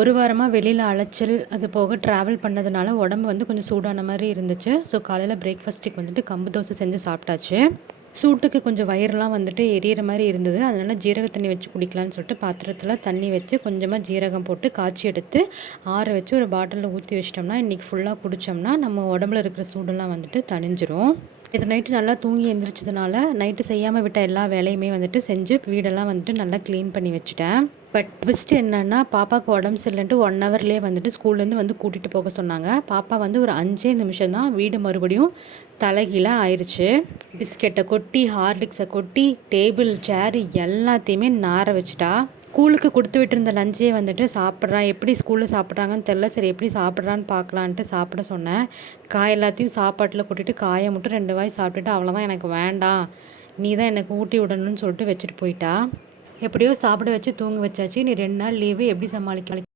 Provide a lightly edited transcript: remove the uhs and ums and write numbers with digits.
ஒரு வாரமாக வெளியில் அலைச்சல் அது போக ட்ராவல் பண்ணதுனால உடம்பு வந்து கொஞ்சம் சூடான மாதிரி இருந்துச்சு. ஸோ காலையில் பிரேக்ஃபாஸ்ட்டுக்கு வந்துட்டு கம்பு தோசை செஞ்சு சாப்பிட்டாச்சு. சூட்டுக்கு கொஞ்சம் வயிறுலாம் வந்துட்டு எரியிற மாதிரி இருந்தது. அதனால் ஜீரக தண்ணி வச்சு குடிக்கலான்னு சொல்லிட்டு பாத்திரத்தில் தண்ணி வச்சு கொஞ்சமாக ஜீரகம் போட்டு காய்ச்சி எடுத்து ஆற வச்சு ஒரு பாட்டிலில் ஊற்றி வச்சிட்டோம்னா இன்றைக்கி ஃபுல்லாக குடித்தோம்னா நம்ம உடம்புல இருக்கிற சூடெல்லாம் வந்துட்டு தணிஞ்சிரும். இது நைட்டு நல்லா தூங்கி எழுந்திரிச்சதுனால நைட்டு செய்யாமல் விட்ட எல்லா வேலையுமே வந்துட்டு செஞ்சு வீடெல்லாம் வந்துட்டு நல்லா க்ளீன் பண்ணி வச்சுட்டேன். பட் ட்விஸ்ட் என்னன்னா, பாப்பாவுக்கு உடம்பு சரியில்லைன்ட்டு 1 ஹவர்லேயே வந்துட்டு ஸ்கூல்லேருந்து வந்து கூட்டிகிட்டு போக சொன்னாங்க. பாப்பா வந்து ஒரு 5 நிமிஷம் தான் வீடு மறுபடியும் தலைகீழாக ஆயிடுச்சு. பிஸ்கெட்டை கொட்டி ஹார்லிக்ஸை கொட்டி டேபிள் சேரு எல்லாத்தையுமே நார வச்சுட்டா. ஸ்கூலுக்கு கொடுத்து விட்டுருந்த லஞ்சே வந்துட்டு சாப்பிட்றான். எப்படி ஸ்கூலில் சாப்பிட்றாங்கன்னு தெரில. சரி எப்படி சாப்பிட்றான்னு பார்க்கலான்ட்டு சாப்பிட சொன்னேன். காய் எல்லாத்தையும் சாப்பாட்டில் கொட்டிட்டு காயை மட்டும் 2 வாய் சாப்பிட்டுட்டு அவ்வளோதான் எனக்கு வேண்டாம், நீ தான் எனக்கு ஊட்டி விடணும்னு சொல்லிட்டு வச்சுட்டு போயிட்டா. எப்படியோ சாப்பிட வச்சு தூங்க வச்சாச்சு. நீ 2 நாள் லீவு எப்படி சமாளிக்கலாம்?